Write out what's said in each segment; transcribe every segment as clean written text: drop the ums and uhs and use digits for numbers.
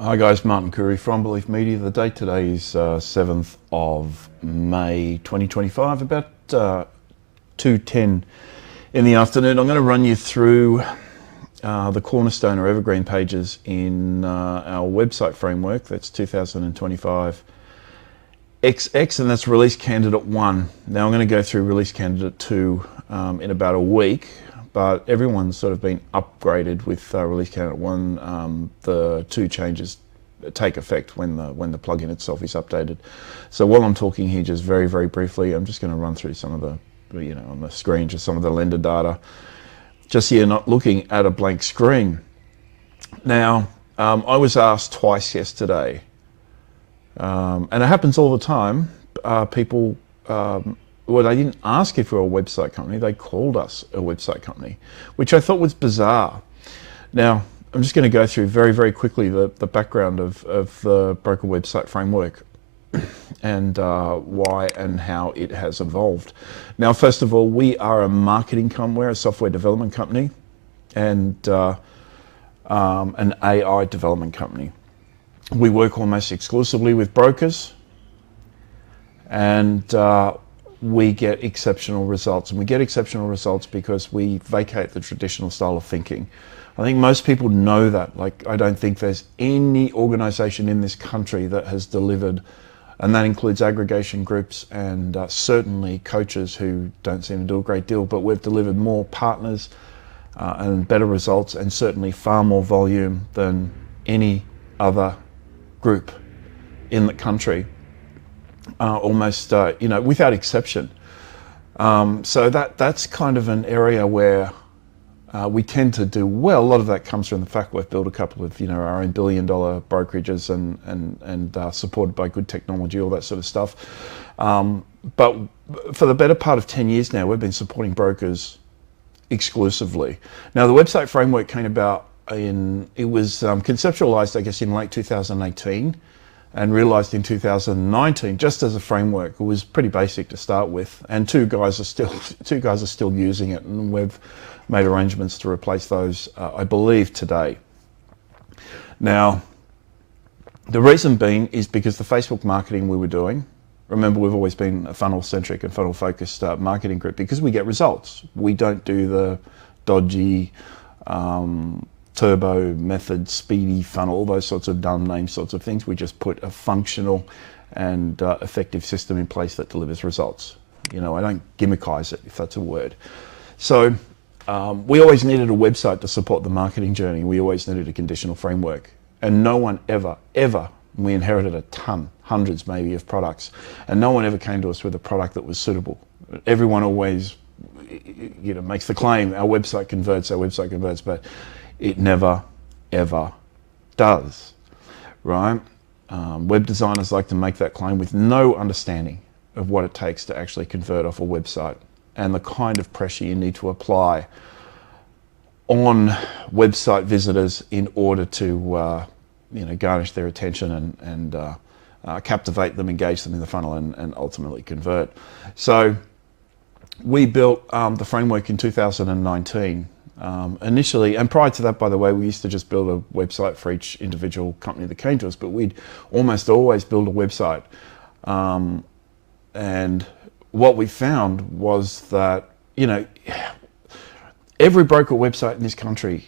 Hi guys, Martin Curry from Belief Media. The date today is 7th of May 2025, about 2:10 in the afternoon. I'm going to run you through the Cornerstone or Evergreen pages in our website framework. That's 2025 XX, and that's release candidate 1. Now I'm going to go through release candidate 2 in about a week, but everyone's sort of been upgraded with release candidate 1. The 2 changes take effect when the plugin itself is updated. So while I'm talking here, just very briefly, I'm just going to run through some of the, on the screen, just some of the lender data, just so you're not looking at a blank screen. Now, I was asked twice yesterday, and it happens all the time. People, well, they didn't ask if we were a website company, they called us a website company, which I thought was bizarre. Now, I'm just going to go through very quickly the background of the broker website framework and why and how it has evolved. Now, first of all, we are a marketing company, we're a software development company, and an AI development company. We work almost exclusively with brokers, and we get exceptional results. And we get exceptional results because we vacate the traditional style of thinking. I think most people know that. Like, I don't think there's any organization in this country that has delivered, and that includes aggregation groups and certainly coaches who don't seem to do a great deal, but we've delivered more partners and better results, and certainly far more volume than any other group in the country, almost, without exception. So that's kind of an area where we tend to do well. A lot of that comes from the fact we've built a couple of, our own billion-dollar brokerages and supported by good technology, all that sort of stuff. But for the better part of 10 years now, we've been supporting brokers exclusively. Now, the website framework came about it was conceptualized, I guess, in late 2018 and realized in 2019, just as a framework. It was pretty basic to start with, and two guys are still using it, and we've made arrangements to replace those, I believe, today. Now, the reason being is because the Facebook marketing we were doing, remember, we've always been a funnel-centric and funnel-focused marketing group, because we get results. We don't do the dodgy turbo method, speedy funnel, those sorts of dumb name sorts of things. We just put a functional and effective system in place that delivers results. I don't gimmickize it, if that's a word. So we always needed a website to support the marketing journey. We always needed a conditional framework, and no one ever, we inherited a ton, hundreds maybe of products, and no one ever came to us with a product that was suitable. Everyone always, makes the claim, our website converts, but it never, ever does, right? Web designers like to make that claim with no understanding of what it takes to actually convert off a website and the kind of pressure you need to apply on website visitors in order to, garnish their attention and captivate them, engage them in the funnel, and ultimately convert. So we built the framework in 2019. Initially, and prior to that, by the way, we used to just build a website for each individual company that came to us, but we'd almost always build a website. And what we found was that, every broker website in this country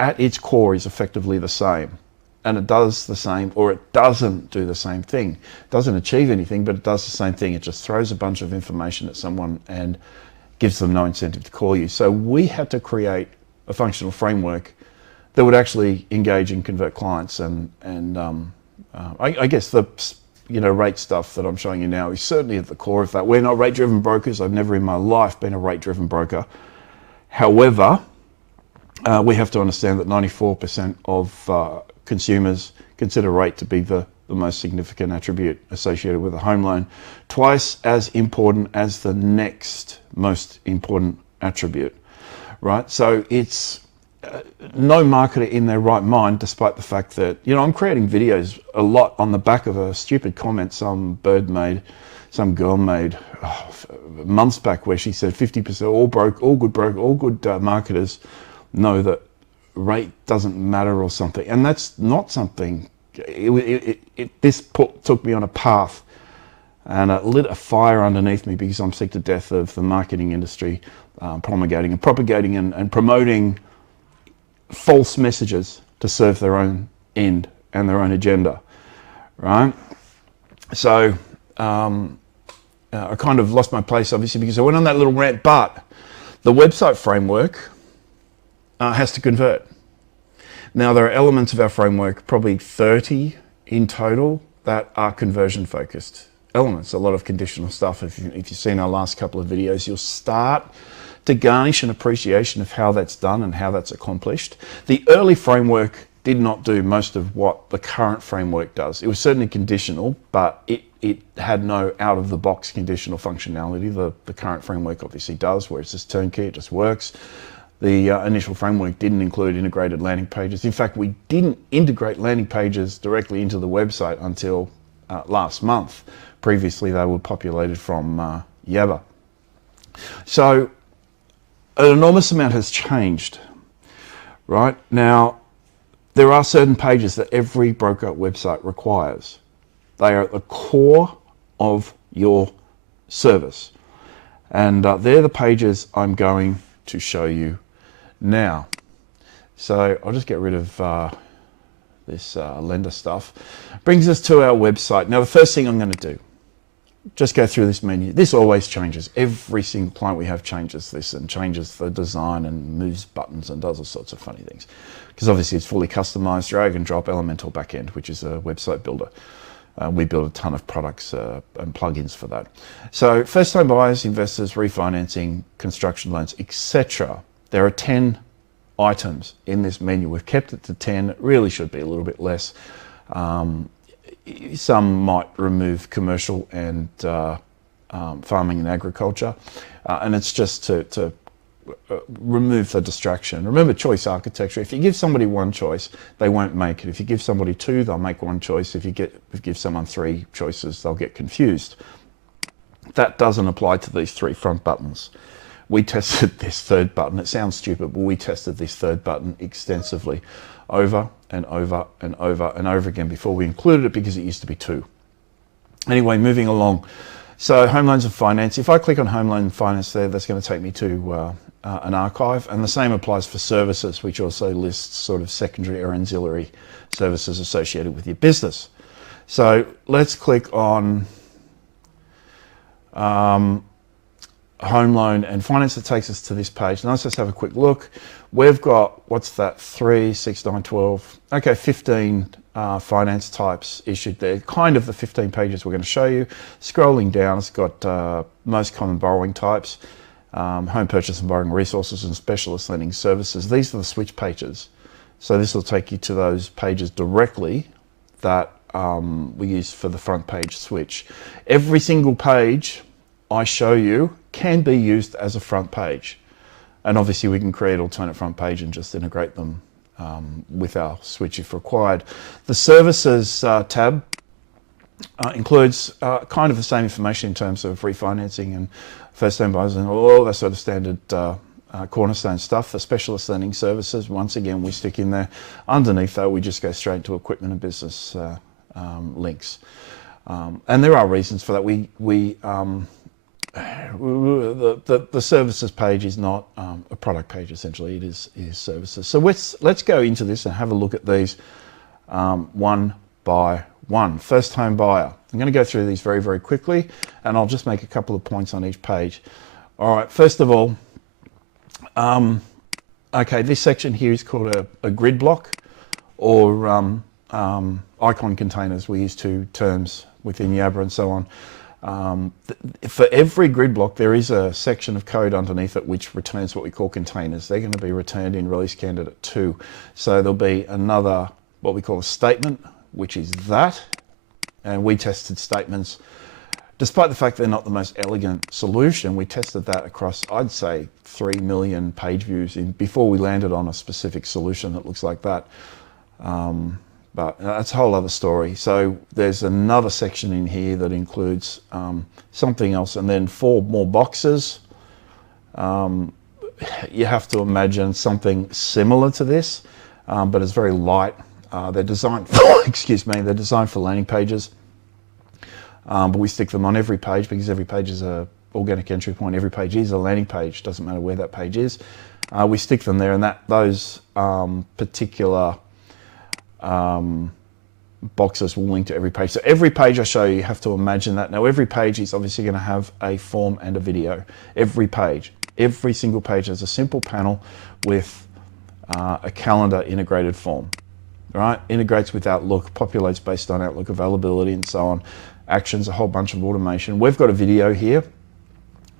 at its core is effectively the same. And it does the same, or it doesn't do the same thing. It doesn't achieve anything, but it does the same thing. It just throws a bunch of information at someone and gives them no incentive to call you. So we had to create a functional framework that would actually engage and convert clients. And I guess the rate stuff that I'm showing you now is certainly at the core of that. We're not rate-driven brokers. I've never in my life been a rate-driven broker. However, we have to understand that 94% of consumers consider rate to be the most significant attribute associated with a home loan, twice as important as the next most important attribute, right? So it's no marketer in their right mind, despite the fact that, I'm creating videos a lot on the back of a stupid comment some bird made, some girl made months back, where she said 50% all good marketers know that rate doesn't matter or something. And that's not something, this took me on a path, and it lit a fire underneath me, because I'm sick to death of the marketing industry promulgating and propagating and promoting false messages to serve their own end and their own agenda, right? So I kind of lost my place, obviously, because I went on that little rant, but the website framework has to convert. Now, there are elements of our framework, probably 30 in total, that are conversion focused elements, a lot of conditional stuff. If you've seen our last couple of videos, you'll start to garnish an appreciation of how that's done and how that's accomplished. The early framework did not do most of what the current framework does. It was certainly conditional, but it had no out-of-the-box conditional functionality. The current framework obviously does, where it's just turnkey, it just works. The initial framework didn't include integrated landing pages. In fact, we didn't integrate landing pages directly into the website until last month. Previously, they were populated from Yabba. So an enormous amount has changed, right? Now, there are certain pages that every broker website requires. They are at the core of your service. And they're the pages I'm going to show you now. So I'll just get rid of this lender stuff. Brings us to our website. Now, the first thing I'm going to do, just go through this menu. This always changes. Every single client we have changes this and changes the design and moves buttons and does all sorts of funny things. Because obviously it's fully customized, drag and drop Elementor backend, which is a website builder. We build a ton of products and plugins for that. So first time buyers, investors, refinancing, construction loans, etc. There are 10 items in this menu. We've kept it to 10. It really should be a little bit less. Some might remove commercial and farming and agriculture, and it's just to remove the distraction. Remember choice architecture. If you give somebody one choice, they won't make it. If you give somebody two, they'll make one choice. If you give someone three choices, they'll get confused. That doesn't apply to these three front buttons. We tested this third button. It sounds stupid, but we tested this third button extensively over and over and over and over again before we included it, because it used to be two. Anyway, moving along. So home loans and finance. If I click on home loan and finance there, that's going to take me to an archive, and the same applies for services, which also lists sort of secondary or ancillary services associated with your business. So let's click on home loan and finance. That takes us to this page. Now let's just have a quick look. We've got, what's that, 3, 6, 9, 12, okay, 15 finance types issued there. Kind of the 15 pages we're going to show you. Scrolling down, it's got most common borrowing types, home purchase and borrowing resources, and specialist lending services. These are the switch pages. So this will take you to those pages directly that we use for the front page switch. Every single page I show you can be used as a front page. And obviously we can create alternate front page and just integrate them with our switch if required. The services tab includes kind of the same information in terms of refinancing and first home buyers and all that sort of standard Cornerstone stuff. For specialist lending services, once again, we stick in there. Underneath that, we just go straight to equipment and business links. And there are reasons for that. The services page is not a product page, essentially. It is services. So let's go into this and have a look at these one by one. First home buyer. I'm going to go through these very, very quickly, and I'll just make a couple of points on each page. All right, first of all, okay, this section here is called a grid block, or icon containers. We use two terms within Yabba and so on. For every grid block, there is a section of code underneath it which returns what we call containers. They're going to be returned in release candidate 2. So there'll be another, what we call a statement, which is that. And we tested statements, despite the fact they're not the most elegant solution, we tested that across, I'd say, 3 million page views before we landed on a specific solution that looks like that. But that's a whole other story. So there's another section in here that includes something else, and then 4 more boxes. you have to imagine something similar to this, but it's very light. They're designed for, excuse me, they're designed for landing pages. But we stick them on every page because every page is a organic entry point. Every page is a landing page. Doesn't matter where that page is. We stick them there, and those particular boxes will link to every page. So every page I show you, you have to imagine that. Now every page is obviously going to have a form and a video. Every page, every single page has a simple panel with a calendar integrated form. Right? Integrates with Outlook, populates based on Outlook availability and so on. Actions, a whole bunch of automation. We've got a video here.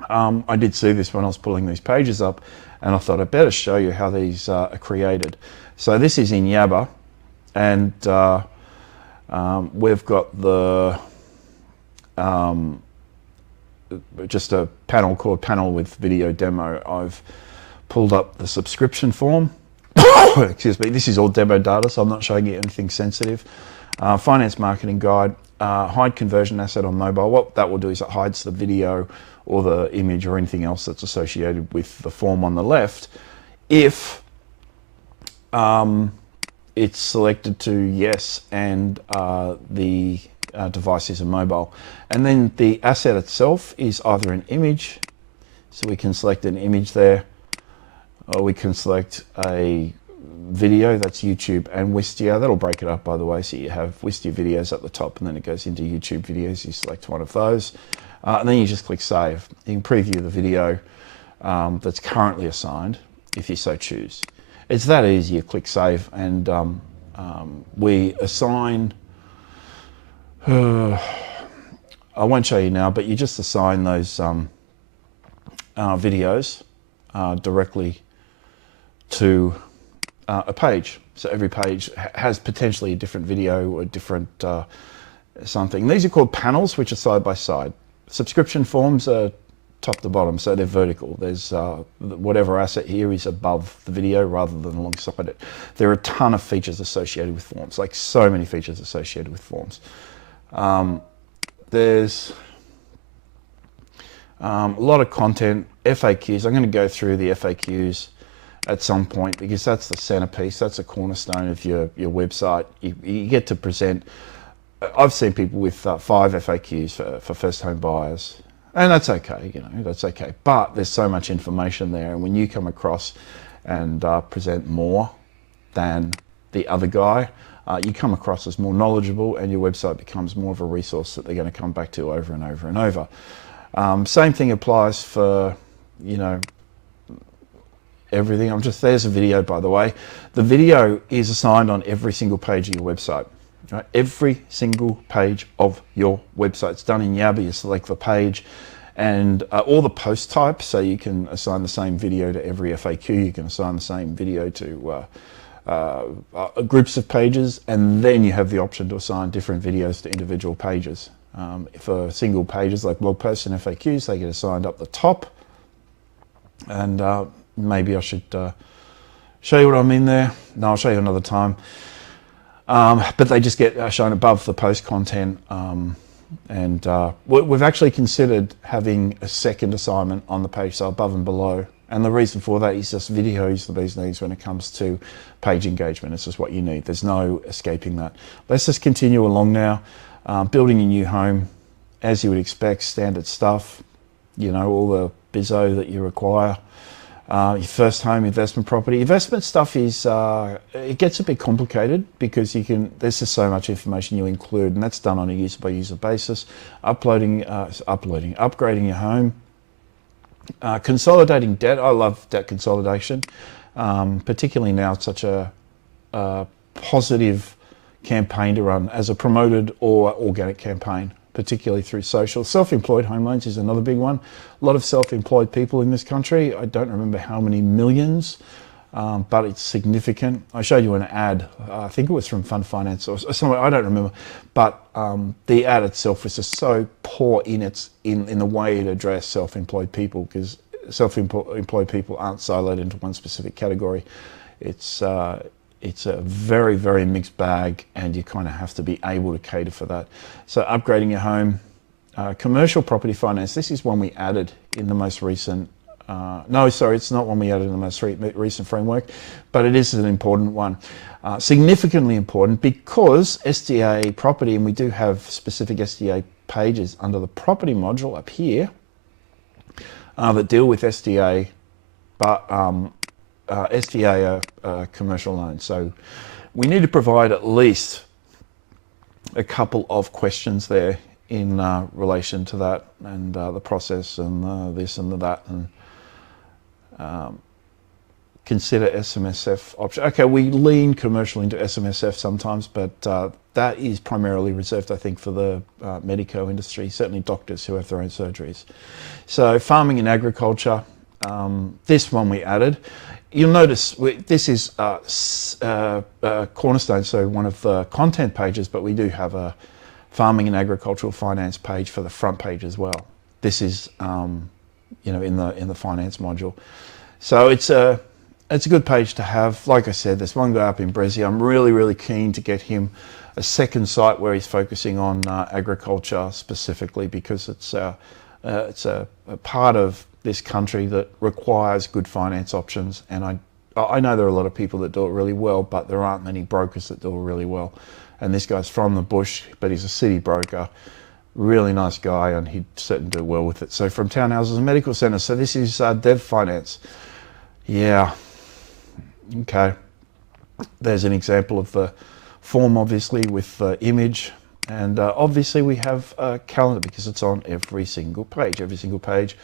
I did see this when I was pulling these pages up, and I thought I'd better show you how these are created. So this is in Yabba, and we've got the just a panel called Panel with Video Demo. I've pulled up the subscription form. Excuse me, this is all demo data, so I'm not showing you anything sensitive. Finance marketing guide, hide conversion asset on mobile. What that will do is it hides the video or the image or anything else that's associated with the form on the left if it's selected to yes and the device is a mobile. And then the asset itself is either an image, so we can select an image there, or we can select a video, that's YouTube and Wistia. That'll break it up, by the way, so you have Wistia videos at the top and then it goes into YouTube videos. You select one of those and then you just click save. You can preview the video that's currently assigned if you so choose. It's that easy. You click save and we assign I won't show you now, but you just assign those videos directly to a page. So every page has potentially a different video or a different something. These are called panels, which are side by side. Subscription forms are top to bottom, so they're vertical. There's whatever asset here is above the video rather than alongside it. There are a ton of features associated with forms, like so many features associated with forms. There's a lot of content, FAQs. I'm going to go through the FAQs at some point because that's the centerpiece, that's the cornerstone of your website. You get to present. I've seen people with 5 FAQs for first home buyers, and that's okay, you know, that's okay. But there's so much information there, and when you come across and present more than the other guy, you come across as more knowledgeable, and your website becomes more of a resource that they're going to come back to over and over and over. Same thing applies for, you know, everything. There's a video, by the way. The video is assigned on every single page of your website. Right? Every single page of your website. It's done in Yabba. You select the page and all the post types, so you can assign the same video to every FAQ. You can assign the same video to groups of pages, and then you have the option to assign different videos to individual pages. For single pages like blog posts and FAQs, they get assigned up the top. And maybe I should show you what I mean there. No, I'll show you another time. But they just get shown above the post content. And we've actually considered having a second assignment on the page, so above and below. And the reason for that is just videos that these needs when it comes to page engagement. It's just what you need. There's no escaping that. Let's just continue along now. Building a new home, as you would expect, standard stuff. You know, all the bizzo that you require. Your first home investment property. Investment stuff is, it gets a bit complicated because there's just so much information you include, and that's done on a user by user basis. Upgrading your home. Consolidating debt. I love debt consolidation, particularly now it's such a positive campaign to run as a promoted or organic campaign, particularly through social. Self-employed home loans is another big one. A lot of self-employed people in this country. I don't remember how many millions, but it's significant. I showed you an ad, I think it was from Fund Finance or somewhere, I don't remember, but the ad itself was just so poor in the way it addressed self-employed people, because self-employed people aren't siloed into one specific category. It's a very, very mixed bag, and you kind of have to be able to cater for that. So upgrading your home, commercial property finance. This is one we added in the most recent No, sorry, it's not one we added in the most recent framework, but it is an important one. Significantly important because SDA property, and we do have specific SDA pages under the property module up here that deal with SDA, but SDA are commercial loans. So we need to provide at least a couple of questions there in relation to that, and the process, and this and that, and consider SMSF option. Okay, we lean commercial into SMSF sometimes, but that is primarily reserved, I think, for the medico industry, certainly doctors who have their own surgeries. So farming and agriculture, this one we added. You'll notice this is Cornerstone, so one of the content pages, but we do have a farming and agricultural finance page for the front page as well. This is you know, in the finance module. So it's a good page to have. Like I said, there's one guy up in Brescia. I'm really keen to get him a second site where he's focusing on agriculture specifically, because it's a part of this country that requires good finance options. And I know there are a lot of people that do it really well, but there aren't many brokers that do it really well. And this guy's from the bush, but he's a city broker. Really nice guy, and he'd certainly do well with it. So from townhouses and medical centres. So this is dev finance. Yeah, okay. There's an example of the form, obviously, with the image. And obviously we have a calendar because it's on every single page. Every single page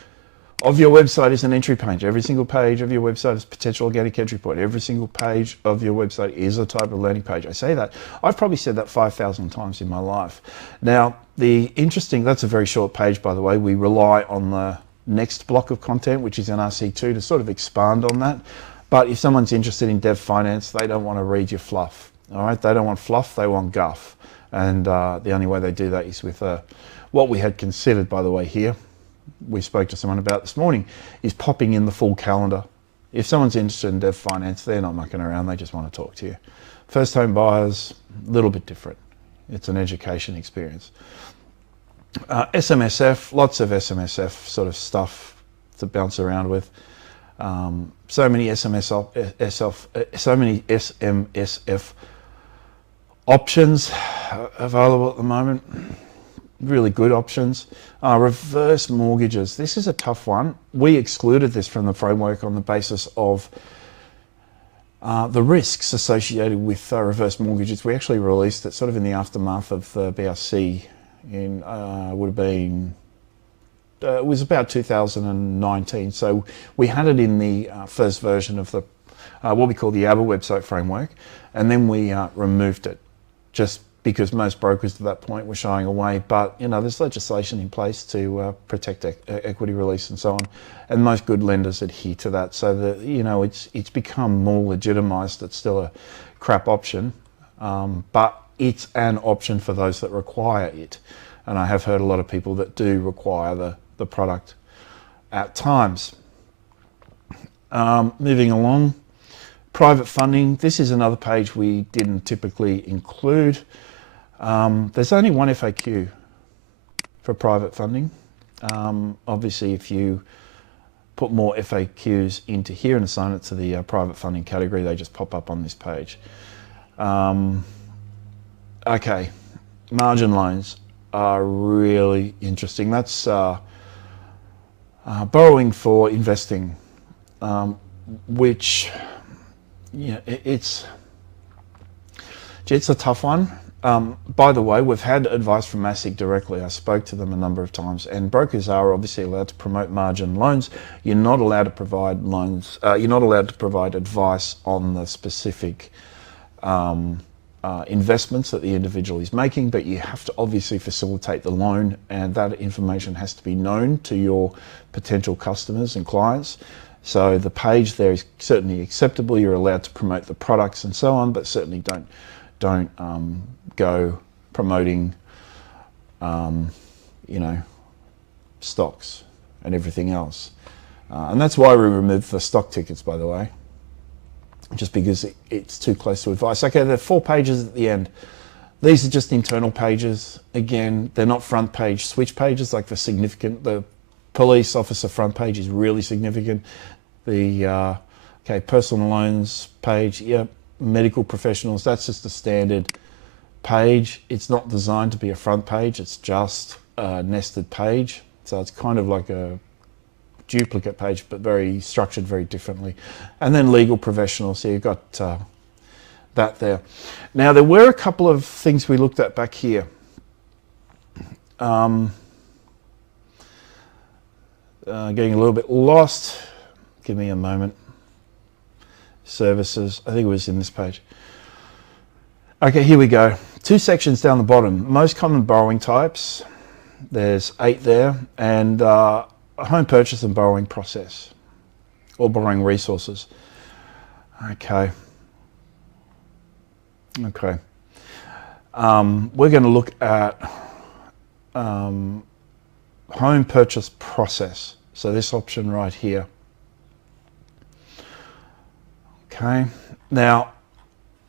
of your website is an entry page. Every single page of your website is potential organic entry point. Every single page of your website is a type of landing page. I say that. I've probably said that 5,000 times in my life. Now, that's a very short page, by the way. We rely on the next block of content, which is in RC2, to sort of expand on that. But if someone's interested in dev finance, they don't want to read your fluff. All right, they don't want fluff, they want guff. And the only way they do that is with what we had considered, by the way, here, we spoke to someone about this morning, is popping in the full calendar. If someone's interested in dev finance, they're not mucking around, they just want to talk to you. First home buyers, a little bit different. It's an education experience. SMSF, lots of SMSF sort of stuff to bounce around with. So many SMSF options available at the moment. Really good options. Reverse mortgages. This is a tough one. We excluded this from the framework on the basis of the risks associated with reverse mortgages. We actually released it sort of in the aftermath of the BRC in, it was about 2019. So we had it in the first version of the, what we call the ABBA website framework, and then we removed it just because most brokers at that point were shying away. But, you know, there's legislation in place to protect equity release and so on. And most good lenders adhere to that. So that, you know, it's become more legitimized. It's still a crap option, but it's an option for those that require it. And I have heard a lot of people that do require the product at times. Moving along, private funding. This is another page we didn't typically include. There's only one FAQ for private funding. Obviously, if you put more FAQs into here and assign it to the private funding category, they just pop up on this page. Okay, margin loans are really interesting. That's borrowing for investing, which, yeah, it's a tough one. By the way, we've had advice from ASIC directly. I spoke to them a number of times, and brokers are obviously allowed to promote margin loans. You're not allowed to provide loans. You're not allowed to provide advice on the specific investments that the individual is making, but you have to obviously facilitate the loan, and that information has to be known to your potential customers and clients. So the page there is certainly acceptable. You're allowed to promote the products and so on, but certainly don't go promoting, you know, stocks and everything else. And that's why we removed the stock tickets, by the way, just because it's too close to advice. Okay, there are 4 pages at the end. These are just internal pages. Again, they're not front page switch pages like the police officer front page is really significant. The okay, personal loans page, yep. Medical professionals, that's just a standard page. It's not designed to be a front page, it's just a nested page. So it's kind of like a duplicate page, but very structured very differently. And then legal professionals, so you've got that there. Now there were a couple of things we looked at back here. Getting a little bit lost. Give me a moment. Services, I think it was in this page. Okay, here we go. 2 sections down the bottom. Most common borrowing types. There's 8 there. And home purchase and borrowing process. Or borrowing resources. Okay. Okay. We're going to look at home purchase process. So this option right here. Okay. Now,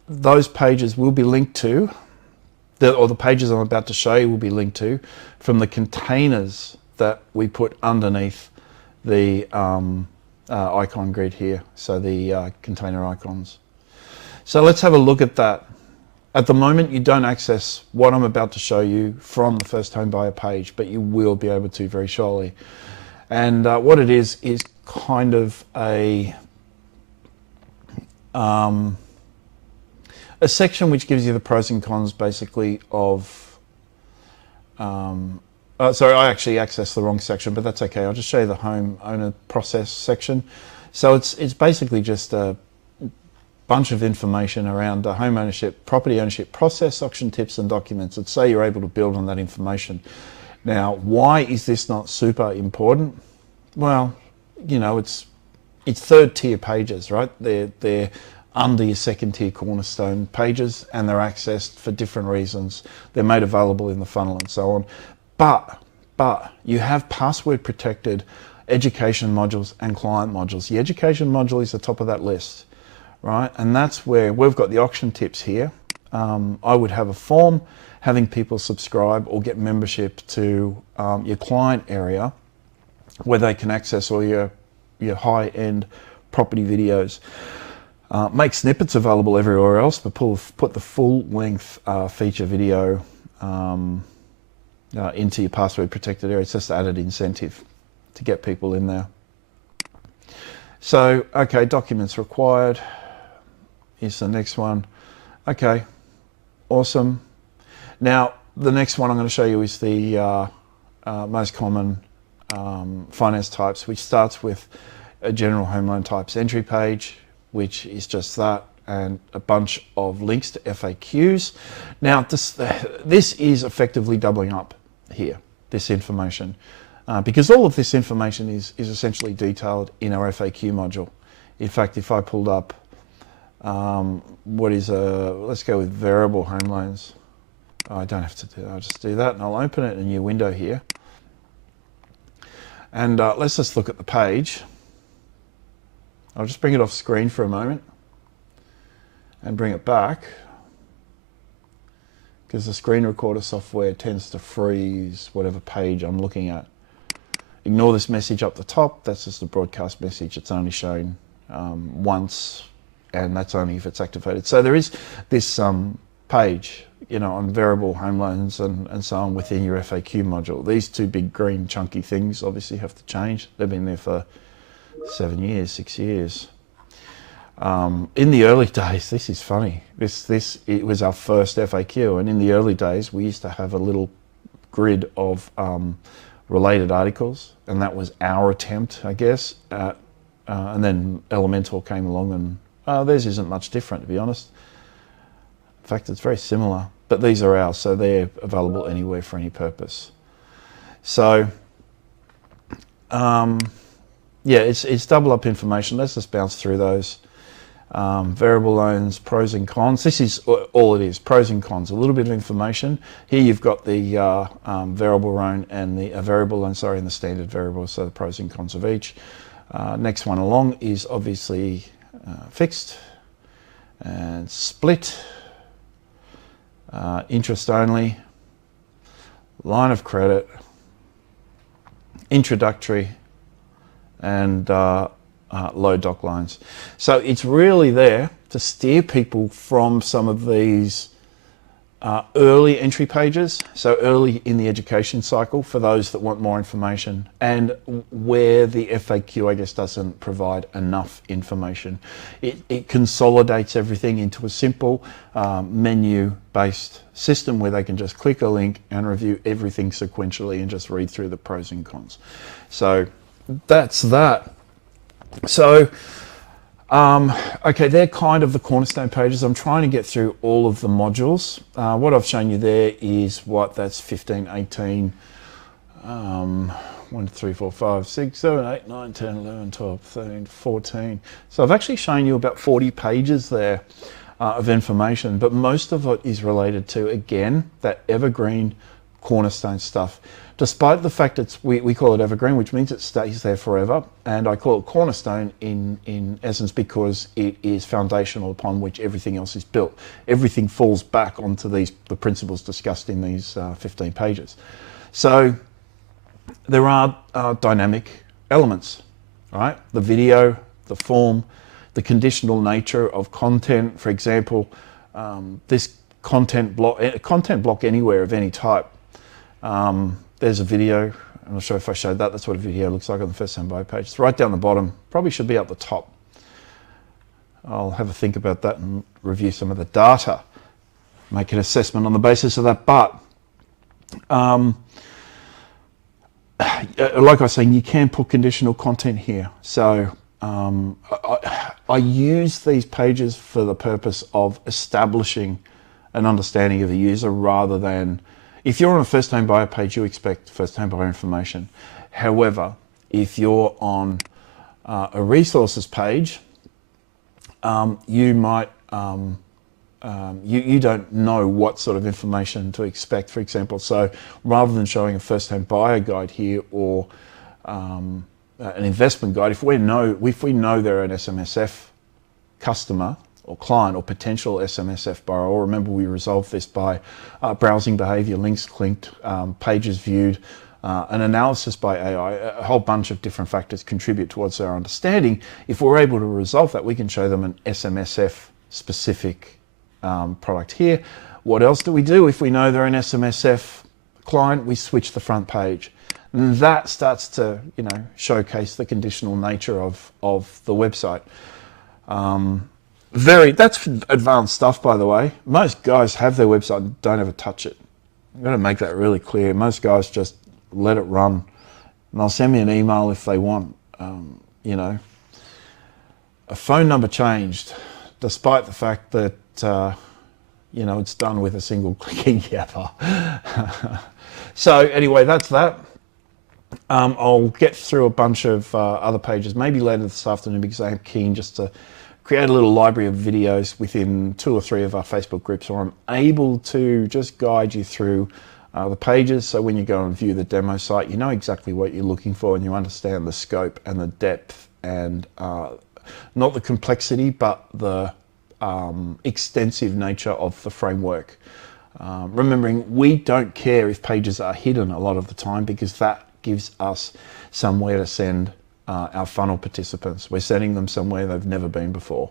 those pages will be linked to, or the pages I'm about to show you will be linked to, from the containers that we put underneath the icon grid here. So the container icons. So let's have a look at that. At the moment, you don't access what I'm about to show you from the first home buyer page, but you will be able to very shortly. And what it is kind of a section which gives you the pros and cons basically of, sorry, I actually accessed the wrong section, but that's okay. I'll just show you the home owner process section. So it's basically just a bunch of information around home ownership, property ownership process, auction tips and documents that say you're able to build on that information. Now, why is this not super important? Well, you know, it's 3rd tier pages, right? They're under your 2nd tier Cornerstone pages, and they're accessed for different reasons. They're made available in the funnel and so on. But you have password protected education modules and client modules. The education module is the top of that list, right? And that's where we've got the auction tips here. I would have a form having people subscribe or get membership to your client area where they can access all your high-end property videos. Make snippets available everywhere else, but put the full-length feature video into your password-protected area. It's just added incentive to get people in there. So, okay, documents required. Here's the next one. Okay, awesome. Now, the next one I'm going to show you is the most common finance types, which starts with a general home loan types entry page, which is just that, and a bunch of links to FAQs. Now, this is effectively doubling up here, this information, because all of this information is essentially detailed in our FAQ module. In fact, if I pulled up, let's go with variable home loans. Oh, I don't have to do that, I'll just do that, and I'll open it in a new window here. And let's just look at the page. I'll just bring it off screen for a moment and bring it back, because the screen recorder software tends to freeze whatever page I'm looking at. Ignore this message up the top. That's just a broadcast message. It's only shown once, and that's only if it's activated. So there is this page, you know, on variable home loans and so on within your FAQ module. These 2 big green chunky things obviously have to change. They've been there for 7 years, 6 years. In the early days, this is funny. It was our first FAQ, and in the early days, we used to have a little grid of related articles, and that was our attempt, I guess. And then Elementor came along, and theirs isn't much different, to be honest. In fact, it's very similar, but these are ours, so they're available anywhere for any purpose. So, yeah, it's double up information. Let's just bounce through those. Variable loans, pros and cons. This is all it is, pros and cons. A little bit of information. Here you've got the variable loan and the variable loan, sorry, and the standard variable, so the pros and cons of each. Next one along is obviously fixed and split, interest only, line of credit, introductory, and low doc lines. So it's really there to steer people from some of these early entry pages, so early in the education cycle for those that want more information, and where the FAQ, I guess, doesn't provide enough information. It consolidates everything into a simple menu-based system where they can just click a link and review everything sequentially and just read through the pros and cons. So that's that. So okay, they're kind of the Cornerstone pages. I'm trying to get through all of the modules. What I've shown you there is that's 15, 18, 1, 2, 3, 4, 5, 6, 7, 8, 9, 10, 11, 12, 13, 14. So I've actually shown you about 40 pages there of information, but most of it is related to, again, that Evergreen Cornerstone stuff. Despite the fact we call it Evergreen, which means it stays there forever, and I call it Cornerstone in essence because it is foundational upon which everything else is built. Everything falls back onto the principles discussed in these 15 pages. So there are dynamic elements, right? The video, the form, the conditional nature of content. For example, this content block anywhere of any type. There's a video. I'm not sure if I showed that. That's what a video looks like on the first time buyer page. It's right down the bottom. Probably should be up the top. I'll have a think about that and review some of the data. Make an assessment on the basis of that. But like I was saying, you can put conditional content here. So I use these pages for the purpose of establishing an understanding of the user rather than, if you're on a first home buyer page, you expect first home buyer information. However, if you're on a resources page, you might, you don't know what sort of information to expect, for example. So rather than showing a first home buyer guide here or an investment guide, if we know they're an SMSF customer or client or potential SMSF borrower, remember we resolved this by browsing behavior, links clicked, pages viewed, an analysis by AI, a whole bunch of different factors contribute towards our understanding. If we're able to resolve that, we can show them an SMSF specific product here. What else do we do? If we know they're an SMSF client, we switch the front page. And that starts to, showcase the conditional nature of the website. That's advanced stuff, by the way. Most guys have their website and don't ever touch it. I've got to make that really clear. Most guys just let it run, and they'll send me an email if they want. A phone number changed, despite the fact that it's done with a single clicking yapper. So anyway, that's that. I'll get through a bunch of other pages maybe later this afternoon because I am keen just to create a little library of videos within 2 or 3 of our Facebook groups where I'm able to just guide you through the pages. So when you go and view the demo site, you know exactly what you're looking for and you understand the scope and the depth and not the complexity, but the extensive nature of the framework. Remembering we don't care if pages are hidden a lot of the time because that gives us somewhere to send our funnel participants. We're sending them somewhere they've never been before.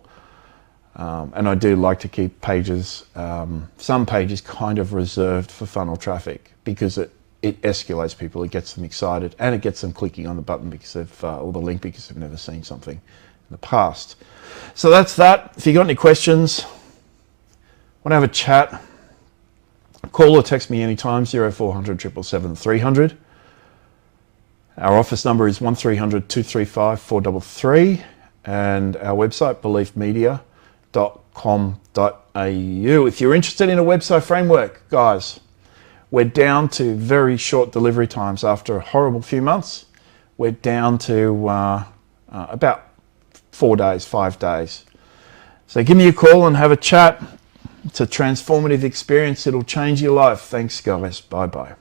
And I do like to keep pages, some pages kind of reserved for funnel traffic because it escalates people, it gets them excited, and it gets them clicking on the button because of, or the link because they've never seen something in the past. So that's that. If you got any questions, want to have a chat, call or text me anytime, 0400 777 300. Our office number is 1300 235 433 and our website beliefmedia.com.au. If you're interested in a website framework, guys, we're down to very short delivery times after a horrible few months. We're down to about 4 days, 5 days. So give me a call and have a chat. It's a transformative experience. It'll change your life. Thanks, guys. Bye-bye.